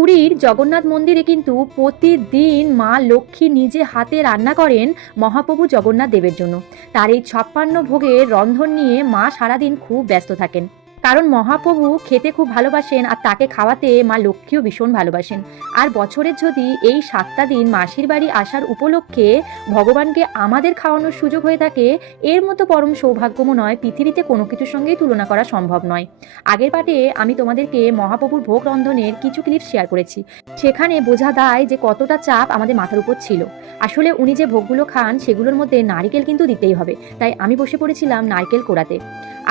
পুরীর জগন্নাথ মন্দিরে কিন্তু প্রতিদিন মা লক্ষ্মী নিজে হাতে রান্না করেন মহাপ্রভু জগন্নাথ দেবের জন্য। তার এই ৫৬ ভোগের রন্ধন নিয়ে মা সারাদিন খুব ব্যস্ত থাকেন, কারণ মহাপ্রভু খেতে খুব ভালোবাসেন আর তাকে খাওয়াতে মা লক্ষ্মীও ভীষণ ভালোবাসেন। আর বছরের যদি এই ৭টা দিন মাসির বাড়ি আসার উপলক্ষে ভগবানকে আমাদের খাওয়ানোর সুযোগ হয়ে থাকে, এর মতো পরম সৌভাগ্য মনে হয় পৃথিবীতে কোনো কিছুর সঙ্গেই তুলনা করা সম্ভব নয়। আগের পার্টে আমি তোমাদেরকে মহাপ্রভুর ভোগ রন্ধনের কিছু ক্লিপ শেয়ার করেছি, সেখানে বোঝা দেয় যে কতটা চাপ আমাদের মাথার উপর ছিল। আসলে উনি যে ভোগগুলো খান সেগুলোর মধ্যে নারকেল কিন্তু দিতেই হবে, তাই আমি বসে পড়েছিলাম নারকেল কোড়াতে।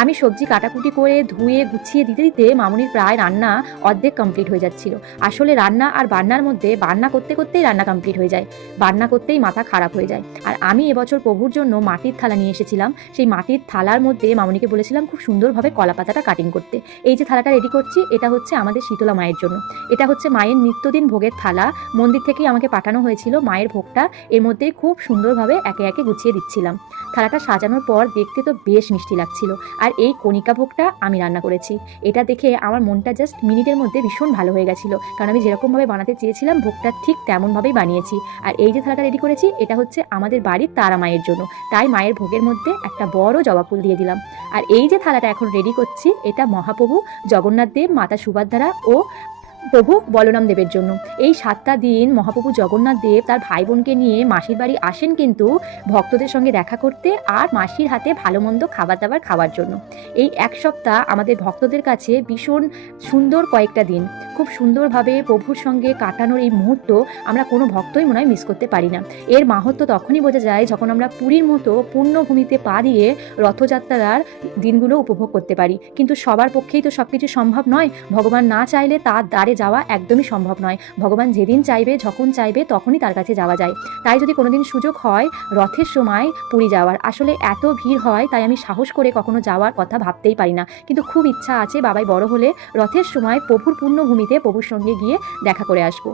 আমি সবজি কাটাকুটি করে ধুয়ে গুছিয়ে দিতে দিতে মামুনির প্রায় রান্না অর্ধেক কমপ্লিট হয়ে যাচ্ছিল। আসলে রান্না আর বান্নার মধ্যে বান্না করতে করতেই রান্না কমপ্লিট হয়ে যায়, বান্না করতেই মাথা খারাপ হয়ে যায়। আর আমি এবছর প্রভুর জন্য মাটির থালা নিয়ে এসেছিলাম। সেই মাটির থালার মধ্যে মামুনিকে বলেছিলাম খুব সুন্দরভাবে কলা পাতাটা কাটিং করতে। এই যে থালাটা রেডি করছি, এটা হচ্ছে আমাদের শীতলা মায়ের জন্য। এটা হচ্ছে মায়ের নিত্যদিন ভোগের থালা, মন্দির থেকেই আমাকে পাঠানো হয়েছিল। মায়ের ভোগটা এর মধ্যেই খুব সুন্দরভাবে একে একে গুছিয়ে দিচ্ছিলাম। থালাটা সাজানোর পর দেখতে তো বেশ মিষ্টি লাগছিল। আর এই কণিকা ভোগটা আমি রান্না করেছি। এটা দেখে আমার মনটা জাস্ট মিনিটের মধ্যে ভীষণ ভালো হয়ে গেছিলো, কারণ আমি যেরকমভাবে বানাতে চেয়েছিলাম ভোগটা ঠিক তেমনভাবেই বানিয়েছি। আর এই যে থালাটা রেডি করেছি, এটা হচ্ছে আমাদের বাড়ির তারা মায়ের জন্য, তাই মায়ের ভোগের মধ্যে একটা বড় জবা ফুল দিয়ে দিলাম। আর এই যে থালাটা এখন রেডি করছি, এটা মহাপ্রভু জগন্নাথ দেব, মাতা সুভদ্রা ও প্রভু বলরাম দেবের জন্য। এই ৭টা দিন মহাপ্রভু জগন্নাথ দেব তার ভাই বোনকে নিয়ে মাসির বাড়ি আসেন কিন্তু ভক্তদের সঙ্গে দেখা করতে আর মাসির হাতে ভালো মন্দ খাবার দাবার খাওয়ার জন্য। এই এক সপ্তাহ আমাদের ভক্তদের কাছে ভীষণ সুন্দর কয়েকটা দিন, খুব সুন্দরভাবে প্রভুর সঙ্গে কাটানোর এই মুহূর্ত আমরা কোনো ভক্তই মনে হয় মিস করতে পারি না। এর মাহাত্ম্য তখনই বোঝা যায় যখন আমরা পুরীর মতো পূর্ণভূমিতে পা দিয়ে রথযাত্রার দিনগুলো উপভোগ করতে পারি। কিন্তু সবার পক্ষেই তো সব কিছু সম্ভব নয়। ভগবান না চাইলে তার দ্বারে যাওয়া একদমই সম্ভব নয়। ভগবান যেদিন চাইবে, যখন চাইবে, তখনই তার কাছে যাওয়া যায়। তাই যদি কোনোদিন সুযোগ হয় রথের সময় পুরী যাওয়ার, আসলে এত ভিড় হয় তাই আমি সাহস করে কখনো যাওয়ার কথা ভাবতেই পারি না, কিন্তু খুব ইচ্ছা আছে বাবাই বড় হলে রথের সময় প্রভুর পূর্ণভূমিতে প্রভুর সঙ্গে গিয়ে দেখা করে আসবো।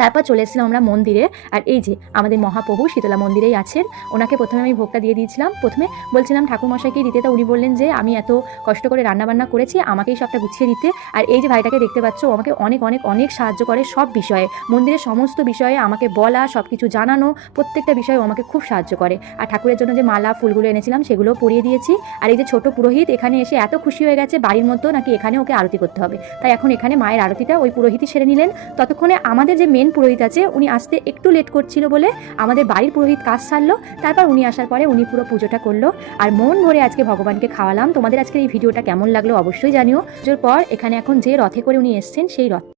তারপর চলে এসেছিলাম আমরা মন্দিরে। আর এই যে আমাদের মহাপ্রভু শীতলা মন্দিরেই আছেন। ওনাকে প্রথমে আমি ভোগটা দিয়ে দিয়েছিলাম। প্রথমে বলছিলাম ঠাকুরমশাইকেই দিতে, তা উনি বললেন যে আমি এত কষ্ট করে রান্নাবান্না করেছি, আমাকেই সবটা গুছিয়ে দিতে। আর এই যে ভাইটাকে দেখতে পাচ্ছ, ও আমাকে অনেক অনেক অনেক সাহায্য করে সব বিষয়ে, মন্দিরের সমস্ত বিষয়ে আমাকে বলা, সব কিছু জানানো, প্রত্যেকটা বিষয়ে ও আমাকে খুব সাহায্য করে। আর ঠাকুরের জন্য যে মালা ফুলগুলো এনেছিলাম সেগুলো পরিয়ে দিয়েছি। আর এই যে ছোট পুরোহিত এখানে এসে এত খুশি হয়ে গেছে, বাড়ির মধ্যে নাকি এখানে ওকে আরতি করতে হবে, তাই এখন এখানে মায়ের আরতিটা ওই পুরোহিতই সেরে নিলেন। ততক্ষণে আমাদের যে মেন পুরোহিত আছে উনি আসতে একটু লেট করছিল বলে আমাদের বাড়ির পুরোহিত কাজ সারলো। তারপর উনি আসার পরে উনি পুরো পুজোটা করলো। আর মন ভরে আজকে ভগবানকে খাওয়ালাম। তোমাদের আজকের এই ভিডিওটা কেমন লাগলো অবশ্যই জানিও। পুজোর পর এখানে এখন যে রথে করে উনি এসছেন সেই রথটা